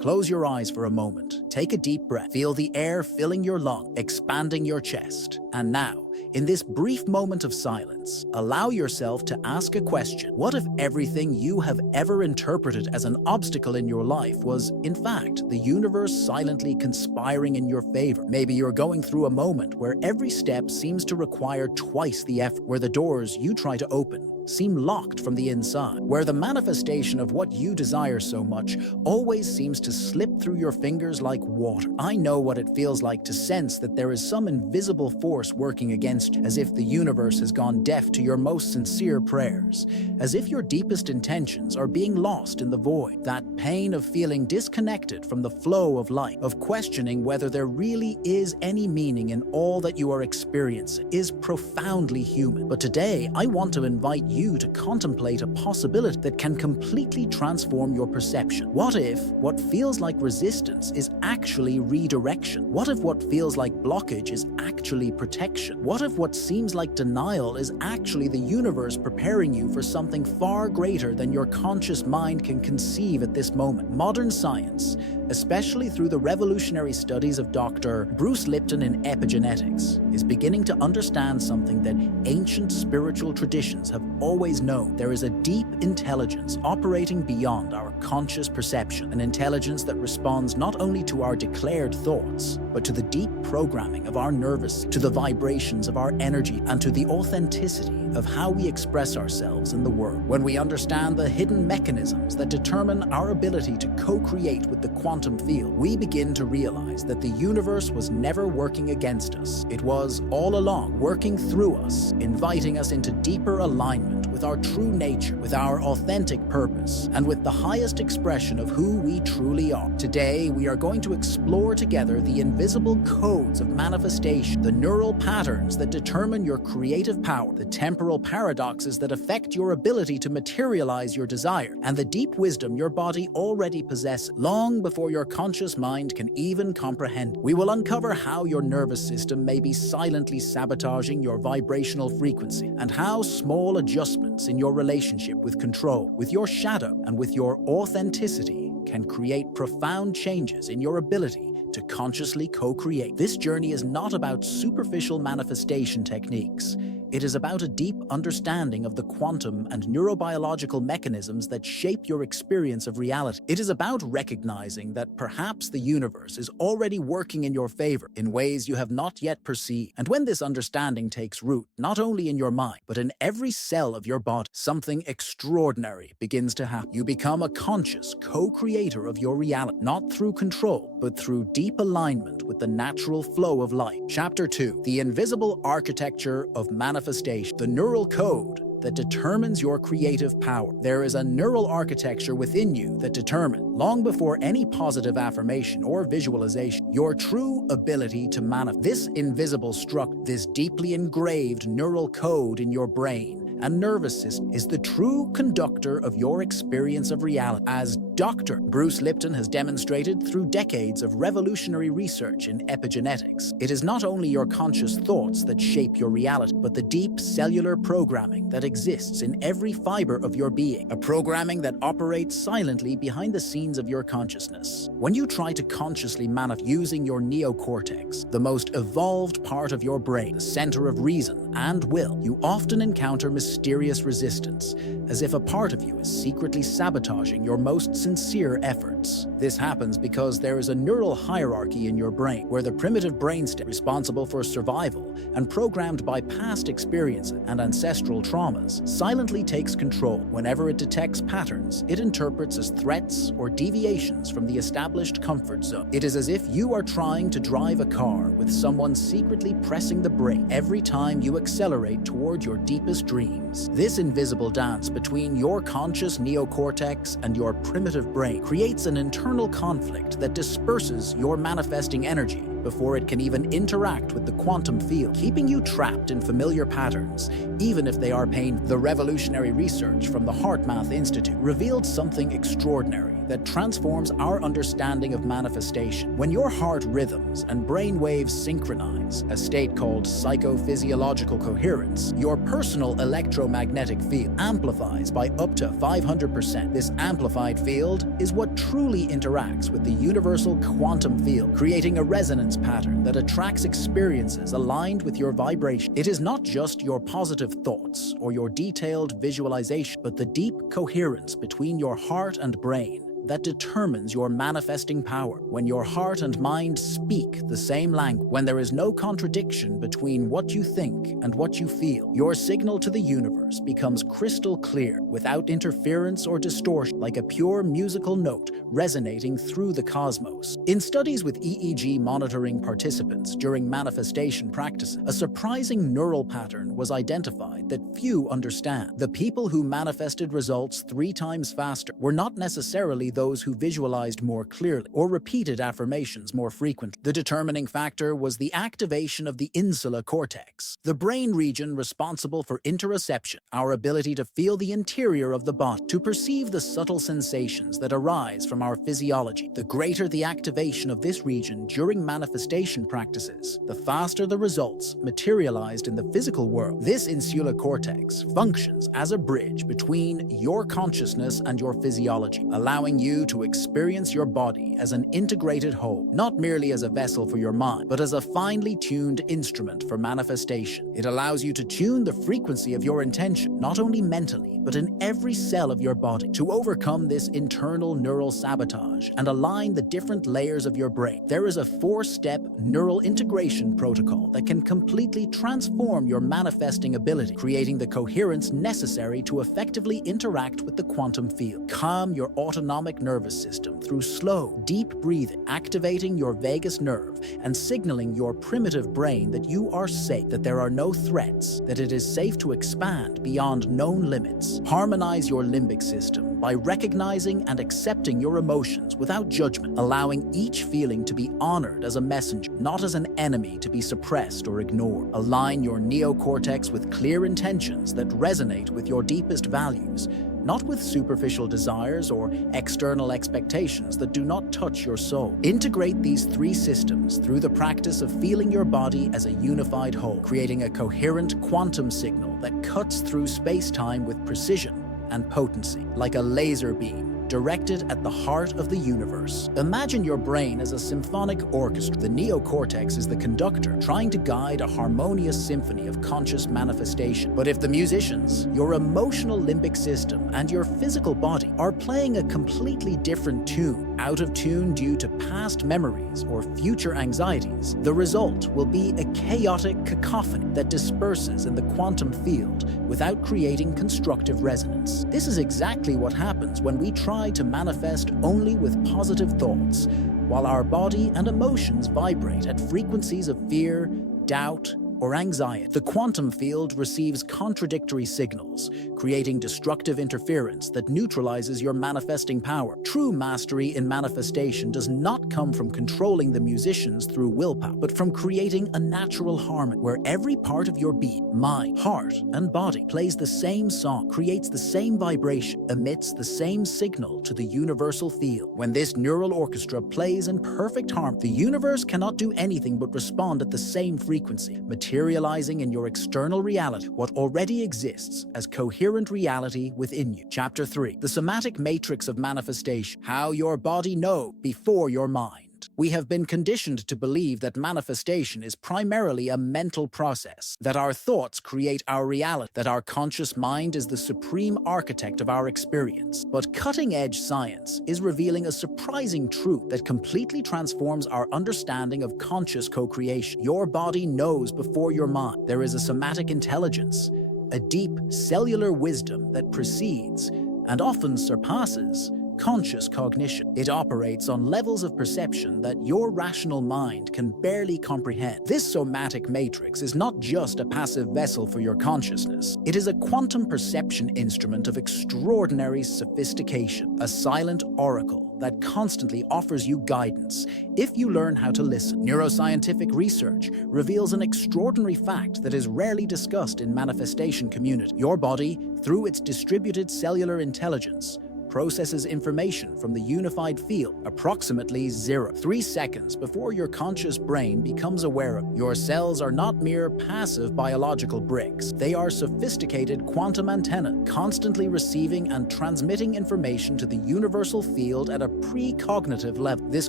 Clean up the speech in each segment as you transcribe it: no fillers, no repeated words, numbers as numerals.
Close your eyes for a moment. Take a deep breath. Feel the air filling your lungs, expanding your chest. And now, in this brief moment of silence, allow yourself to ask a question. What if everything you have ever interpreted as an obstacle in your life was, in fact, the universe silently conspiring in your favor? Maybe you're going through a moment where every step seems to require twice the effort, where the doors you try to open seem locked from the inside, where the manifestation of what you desire so much always seems to slip through your fingers like water. I know what it feels like to sense that there is some invisible force working against you, as if the universe has gone deaf to your most sincere prayers, as if your deepest intentions are being lost in the void. That pain of feeling disconnected from the flow of life, of questioning whether there really is any meaning in all that you are experiencing, is profoundly human. But today, I want to invite you to contemplate a possibility that can completely transform your perception. What if what feels like resistance is actually redirection? What if what feels like blockage is actually protection? What if what seems like denial is actually the universe preparing you for something far greater than your conscious mind can conceive at this moment? Modern science, especially through the revolutionary studies of Dr. Bruce Lipton in epigenetics, is beginning to understand something that ancient spiritual traditions have always known. There is a deep intelligence operating beyond our conscious perception, an intelligence that responds not only to our declared thoughts, but to the deep programming of our nervous, to the vibrations of our energy, and to the authenticity of how we express ourselves in the world. When we understand the hidden mechanisms that determine our ability to co-create with the quantum field, we begin to realize that the universe was never working against us. It was all along working through us, inviting us into deeper alignment with our true nature, with our authentic purpose, and with the highest expression of who we truly are. Today, we are going to explore together the invisible codes of manifestation, the neural patterns that determine your creative power, the temporal paradoxes that affect your ability to materialize your desire, and the deep wisdom your body already possesses long before your conscious mind can even comprehend. We will uncover how your nervous system may be silently sabotaging your vibrational frequency, and how small adjustments in your relationship with control, with your shadow, and with your authenticity can create profound changes in your ability to consciously co-create. This journey is not about superficial manifestation techniques. It is about a deep understanding of the quantum and neurobiological mechanisms that shape your experience of reality. It is about recognizing that perhaps the universe is already working in your favor in ways you have not yet perceived. And when this understanding takes root, not only in your mind, but in every cell of your body, something extraordinary begins to happen. You become a conscious co-creator of your reality, not through control, but through deep alignment with the natural flow of life. Chapter 2: The Invisible Architecture of Manifestation. The neural code that determines your creative power. There is a neural architecture within you that determines, long before any positive affirmation or visualization, your true ability to manifest. This invisible structure, this deeply engraved neural code in your brain and nervous system, is the true conductor of your experience of reality. As Dr. Bruce Lipton has demonstrated through decades of revolutionary research in epigenetics, it is not only your conscious thoughts that shape your reality, but the deep cellular programming that exists in every fiber of your being, a programming that operates silently behind the scenes of your consciousness. When you try to consciously manifest using your neocortex, the most evolved part of your brain, the center of reason and will, you often encounter mysterious resistance, as if a part of you is secretly sabotaging your most sincere efforts. This happens because there is a neural hierarchy in your brain, where the primitive brainstem, responsible for survival and programmed by past experiences and ancestral traumas, silently takes control. Whenever it detects patterns it interprets as threats or deviations from the established comfort zone. It is as if you are trying to drive a car with someone secretly pressing the brake every time you accelerate toward your deepest dreams. This invisible dance between your conscious neocortex and your primitive brain creates an internal conflict that disperses your manifesting energy before it can even interact with the quantum field, keeping you trapped in familiar patterns, even if they are painful. The revolutionary research from the HeartMath Institute revealed something extraordinary. that transforms our understanding of manifestation. When your heart rhythms and brain waves synchronize, a state called psychophysiological coherence, your personal electromagnetic field amplifies by up to 500%. This amplified field is what truly interacts with the universal quantum field, creating a resonance pattern that attracts experiences aligned with your vibration. It is not just your positive thoughts or your detailed visualization, but the deep coherence between your heart and brain that determines your manifesting power. When your heart and mind speak the same language, when there is no contradiction between what you think and what you feel, your signal to the universe becomes crystal clear, without interference or distortion, like a pure musical note resonating through the cosmos. In studies with EEG monitoring participants during manifestation practices, a surprising neural pattern was identified that few understand. The people who manifested results 3 times faster were not necessarily those who visualized more clearly or repeated affirmations more frequently. The determining factor was the activation of the insula cortex, the brain region responsible for interoception, our ability to feel the interior of the body, to perceive the subtle sensations that arise from our physiology. The greater the activation of this region during manifestation practices, the faster the results materialized in the physical world. This insula cortex functions as a bridge between your consciousness and your physiology, allowing you to experience your body as an integrated whole, not merely as a vessel for your mind, but as a finely tuned instrument for manifestation. It allows you to tune the frequency of your intention, not only mentally, but in every cell of your body. To overcome this internal neural sabotage and align the different layers of your brain, there is a 4-step neural integration protocol that can completely transform your manifesting ability, creating the coherence necessary to effectively interact with the quantum field. Calm your autonomic nervous system through slow, deep breathing, activating your vagus nerve and signaling your primitive brain that you are safe, that there are no threats, that it is safe to expand beyond known limits. Harmonize your limbic system by recognizing and accepting your emotions without judgment, allowing each feeling to be honored as a messenger, not as an enemy to be suppressed or ignored. Align your neocortex with clear intentions that resonate with your deepest values, not with superficial desires or external expectations that do not touch your soul. Integrate these 3 systems through the practice of feeling your body as a unified whole, creating a coherent quantum signal that cuts through space-time with precision and potency, like a laser beam directed at the heart of the universe. Imagine your brain as a symphonic orchestra. The neocortex is the conductor, trying to guide a harmonious symphony of conscious manifestation. But if the musicians, your emotional limbic system, and your physical body are playing a completely different tune, out of tune due to past memories or future anxieties, the result will be a chaotic cacophony that disperses in the quantum field without creating constructive resonance. This is exactly what happens when we try to manifest only with positive thoughts, while our body and emotions vibrate at frequencies of fear, doubt, or anxiety. The quantum field receives contradictory signals, creating destructive interference that neutralizes your manifesting power. True mastery in manifestation does not come from controlling the musicians through willpower, but from creating a natural harmony where every part of your being, mind, heart, and body plays the same song, creates the same vibration, emits the same signal to the universal field. When this neural orchestra plays in perfect harmony, the universe cannot do anything but respond at the same frequency, materializing in your external reality what already exists as coherent reality within you. Chapter 3. The somatic matrix of manifestation. How your body knows before your mind. We have been conditioned to believe that manifestation is primarily a mental process, that our thoughts create our reality, that our conscious mind is the supreme architect of our experience. But cutting-edge science is revealing a surprising truth that completely transforms our understanding of conscious co-creation. Your body knows before your mind. There is a somatic intelligence, a deep cellular wisdom that precedes and often surpasses conscious cognition. It operates on levels of perception that your rational mind can barely comprehend. This somatic matrix is not just a passive vessel for your consciousness. It is a quantum perception instrument of extraordinary sophistication, a silent oracle that constantly offers you guidance if you learn how to listen. Neuroscientific research reveals an extraordinary fact that is rarely discussed in manifestation community. Your body, through its distributed cellular intelligence, processes information from the unified field approximately 3 seconds before your conscious brain becomes aware of it. Your cells are not mere passive biological bricks. They are sophisticated quantum antennae, constantly receiving and transmitting information to the universal field at a precognitive level. This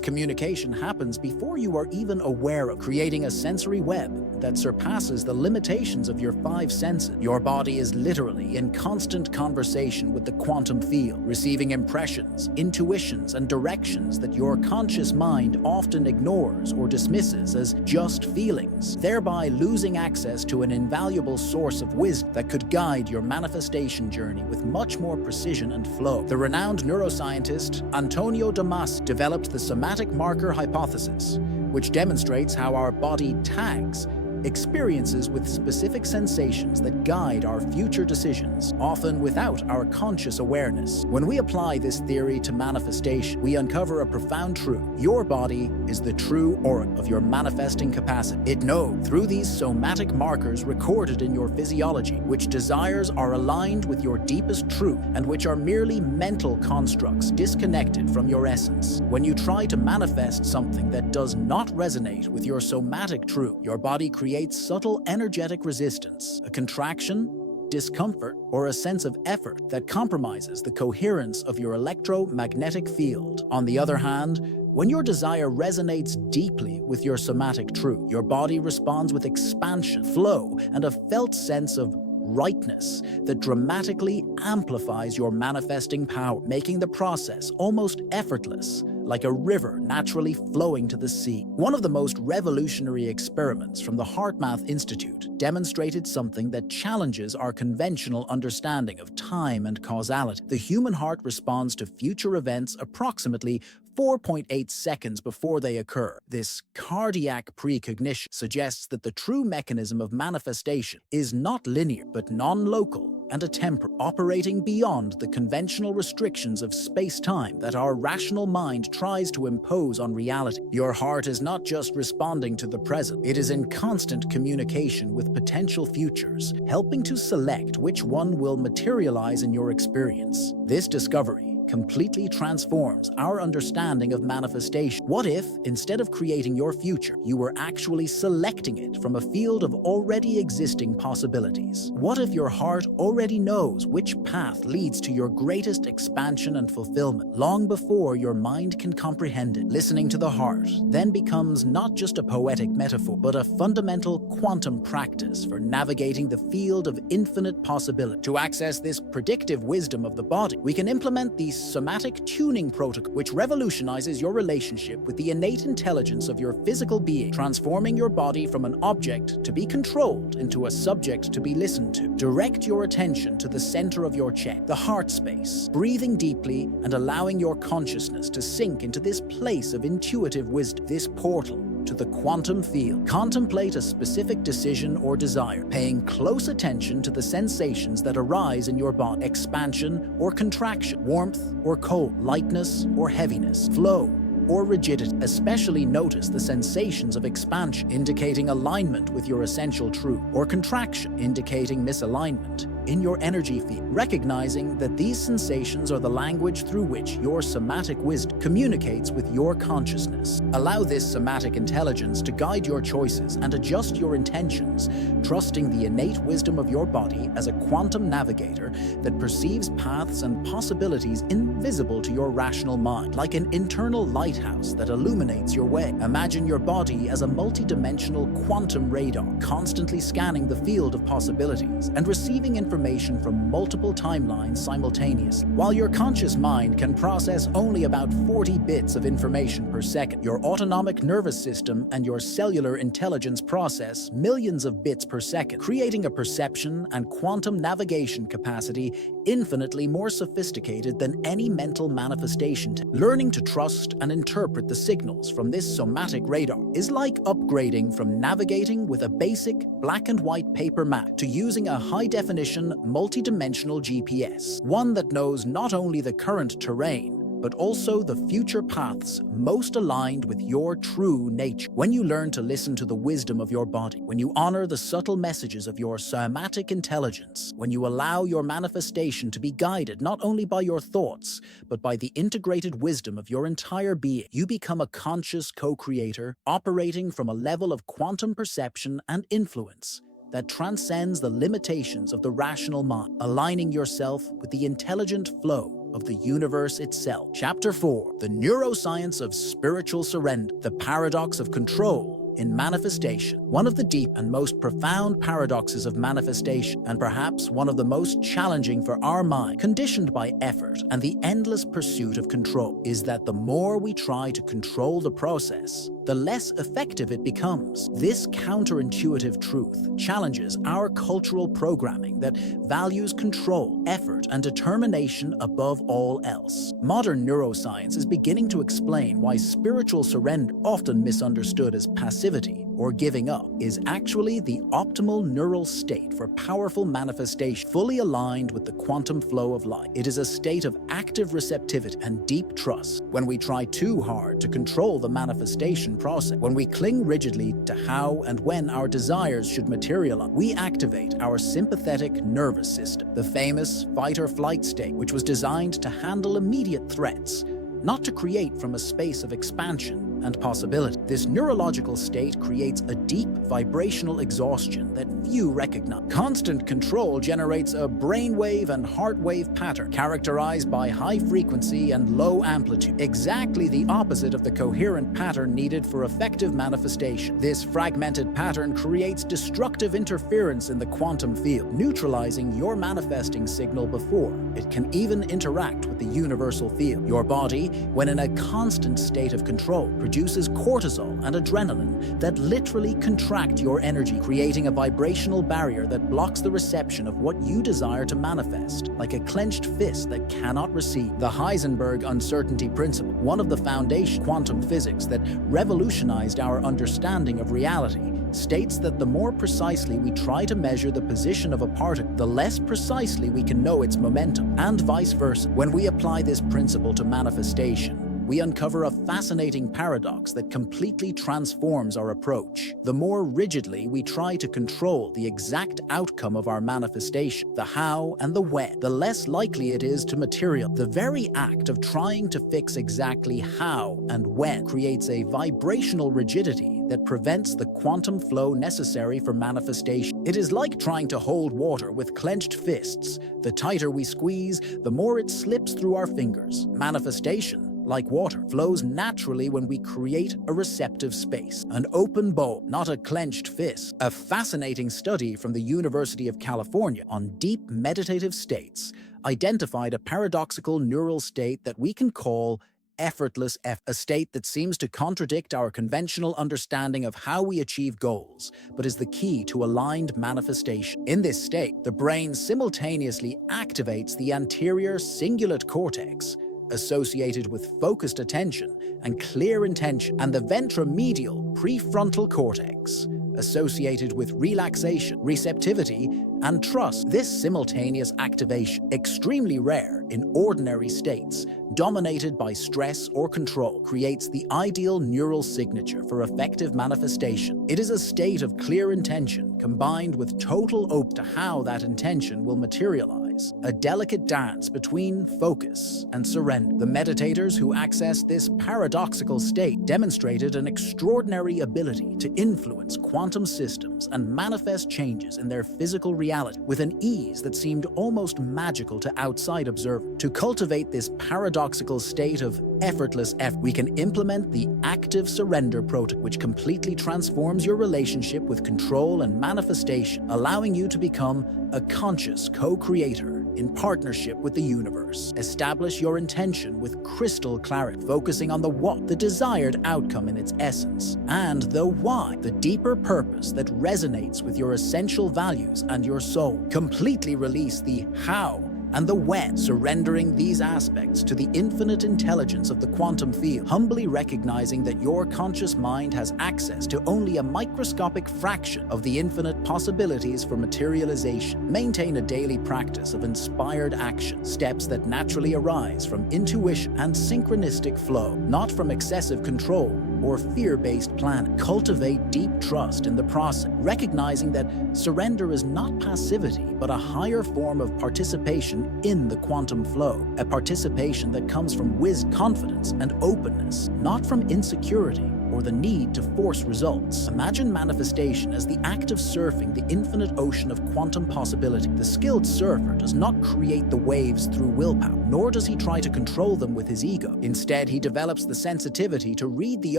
communication happens before you are even aware of, creating a sensory web that surpasses the limitations of your 5 senses. Your body is literally in constant conversation with the quantum field, receiving impressions, intuitions, and directions that your conscious mind often ignores or dismisses as just feelings, thereby losing access to an invaluable source of wisdom that could guide your manifestation journey with much more precision and flow. The renowned neuroscientist Antonio Damasio developed the somatic marker hypothesis, which demonstrates how our body tags experiences with specific sensations that guide our future decisions, often without our conscious awareness. When we apply this theory to manifestation, we uncover a profound truth. Your body is the true oracle of your manifesting capacity. It knows through these somatic markers recorded in your physiology which desires are aligned with your deepest truth and which are merely mental constructs disconnected from your essence. When you try to manifest something that does not resonate with your somatic truth, your body creates subtle energetic resistance, a contraction, discomfort, or a sense of effort that compromises the coherence of your electromagnetic field. On the other hand, when your desire resonates deeply with your somatic truth, your body responds with expansion, flow, and a felt sense of rightness that dramatically amplifies your manifesting power, making the process almost effortless, like a river naturally flowing to the sea. One of the most revolutionary experiments from the HeartMath Institute demonstrated something that challenges our conventional understanding of time and causality. The human heart responds to future events approximately 4.8 seconds before they occur. This cardiac precognition suggests that the true mechanism of manifestation is not linear, but non-local and atemporal, operating beyond the conventional restrictions of space-time that our rational mind tries to impose on reality. Your heart is not just responding to the present, it is in constant communication with potential futures, helping to select which one will materialize in your experience. This discovery completely transforms our understanding of manifestation. What if, instead of creating your future, you were actually selecting it from a field of already existing possibilities? What if your heart already knows which path leads to your greatest expansion and fulfillment, long before your mind can comprehend it? Listening to the heart then becomes not just a poetic metaphor, but a fundamental quantum practice for navigating the field of infinite possibility. To access this predictive wisdom of the body, we can implement the somatic tuning protocol, which revolutionizes your relationship with the innate intelligence of your physical being, transforming your body from an object to be controlled into a subject to be listened to. Direct your attention to the center of your chest, the heart space, breathing deeply and allowing your consciousness to sink into this place of intuitive wisdom, this portal to the quantum field. Contemplate a specific decision or desire, paying close attention to the sensations that arise in your body: expansion or contraction, warmth or cold, lightness or heaviness, flow or rigidity. Especially notice the sensations of expansion, indicating alignment with your essential truth, or contraction, indicating misalignment in your energy field, recognizing that these sensations are the language through which your somatic wisdom communicates with your consciousness. Allow this somatic intelligence to guide your choices and adjust your intentions, trusting the innate wisdom of your body as a quantum navigator that perceives paths and possibilities invisible to your rational mind, like an internal lighthouse that illuminates your way. Imagine your body as a multidimensional quantum radar, constantly scanning the field of possibilities and receiving information from multiple timelines simultaneously. While your conscious mind can process only about 40 bits of information per second, your autonomic nervous system and your cellular intelligence process millions of bits per second, creating a perception and quantum navigation capacity infinitely more sophisticated than any mental manifestation. Learning to trust and interpret the signals from this somatic radar is like upgrading from navigating with a basic black and white paper map to using a high-definition multi-dimensional GPS, one that knows not only the current terrain, but also the future paths most aligned with your true nature. When you learn to listen to the wisdom of your body, when you honor the subtle messages of your somatic intelligence, when you allow your manifestation to be guided not only by your thoughts, but by the integrated wisdom of your entire being, you become a conscious co-creator operating from a level of quantum perception and influence that transcends the limitations of the rational mind, aligning yourself with the intelligent flow of the universe itself. Chapter 4. The Neuroscience of Spiritual Surrender. The Paradox of Control in Manifestation. One of the deep and most profound paradoxes of manifestation, and perhaps one of the most challenging for our mind, conditioned by effort and the endless pursuit of control, is that the more we try to control the process, the less effective it becomes. This counterintuitive truth challenges our cultural programming that values control, effort, and determination above all else. Modern neuroscience is beginning to explain why spiritual surrender, often misunderstood as passivity or giving up, is actually the optimal neural state for powerful manifestation, fully aligned with the quantum flow of life. It is a state of active receptivity and deep trust. When we try too hard to control the manifestation process, when we cling rigidly to how and when our desires should materialize, we activate our sympathetic nervous system, the famous fight-or-flight state, which was designed to handle immediate threats, not to create from a space of expansion and possibility. This neurological state creates a deep vibrational exhaustion that few recognize. Constant control generates a brainwave and heartwave pattern characterized by high frequency and low amplitude, exactly the opposite of the coherent pattern needed for effective manifestation. This fragmented pattern creates destructive interference in the quantum field, neutralizing your manifesting signal before it can even interact with the universal field. Your body, when in a constant state of control, produces cortisol and adrenaline that literally contract your energy, creating a vibrational barrier that blocks the reception of what you desire to manifest, like a clenched fist that cannot receive. The Heisenberg uncertainty principle, one of the foundation quantum physics that revolutionized our understanding of reality, states that the more precisely we try to measure the position of a particle, the less precisely we can know its momentum, and vice versa. When we apply this principle to manifestation, we uncover a fascinating paradox that completely transforms our approach. The more rigidly we try to control the exact outcome of our manifestation, the how and the when, the less likely it is to materialize. The very act of trying to fix exactly how and when creates a vibrational rigidity that prevents the quantum flow necessary for manifestation. It is like trying to hold water with clenched fists. The tighter we squeeze, the more it slips through our fingers. Manifestation, like water, flows naturally when we create a receptive space, an open bowl, not a clenched fist. A fascinating study from the University of California on deep meditative states identified a paradoxical neural state that we can call effortless effort, a state that seems to contradict our conventional understanding of how we achieve goals, but is the key to aligned manifestation. In this state, the brain simultaneously activates the anterior cingulate cortex, associated with focused attention and clear intention, and the ventromedial prefrontal cortex, associated with relaxation, receptivity, and trust. This simultaneous activation, extremely rare in ordinary states, dominated by stress or control, creates the ideal neural signature for effective manifestation. It is a state of clear intention combined with total openness to how that intention will materialize, a delicate dance between focus and surrender. The meditators who accessed this paradoxical state demonstrated an extraordinary ability to influence quantum systems and manifest changes in their physical reality with an ease that seemed almost magical to outside observers. To cultivate this paradoxical state of effortless effort, we can implement the active surrender protocol, which completely transforms your relationship with control and manifestation, allowing you to become a conscious co-creator in partnership with the universe. Establish your intention with crystal clarity, focusing on the what, the desired outcome in its essence, and the why, the deeper purpose that resonates with your essential values and your soul. Completely release the how and the when, surrendering these aspects to the infinite intelligence of the quantum field, humbly recognizing that your conscious mind has access to only a microscopic fraction of the infinite possibilities for materialization. Maintain a daily practice of inspired action, steps that naturally arise from intuition and synchronistic flow, not from excessive control or fear-based planning. Cultivate deep trust in the process, recognizing that surrender is not passivity, but a higher form of participation in the quantum flow, a participation that comes from wisdom, confidence, and openness, not from insecurity or the need to force results. Imagine manifestation as the act of surfing the infinite ocean of quantum possibility. The skilled surfer does not create the waves through willpower, nor does he try to control them with his ego. Instead, he develops the sensitivity to read the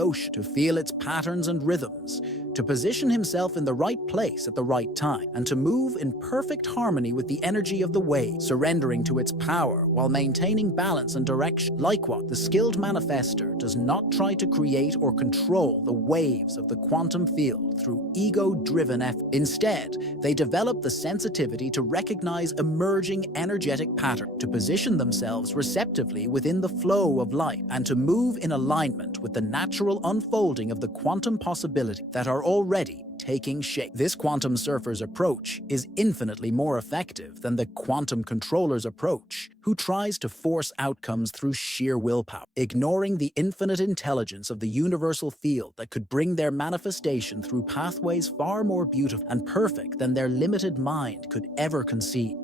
ocean, to feel its patterns and rhythms, to position himself in the right place at the right time, and to move in perfect harmony with the energy of the wave, surrendering to its power while maintaining balance and direction. Likewise, the skilled manifester does not try to create or control the waves of the quantum field through ego-driven effort. Instead, they develop the sensitivity to recognize emerging energetic patterns, to position themselves receptively within the flow of life, and to move in alignment with the natural unfolding of the quantum possibility that are already taking shape. This quantum surfer's approach is infinitely more effective than the quantum controller's approach, who tries to force outcomes through sheer willpower, ignoring the infinite intelligence of the universal field that could bring their manifestation through pathways far more beautiful and perfect than their limited mind could ever conceive.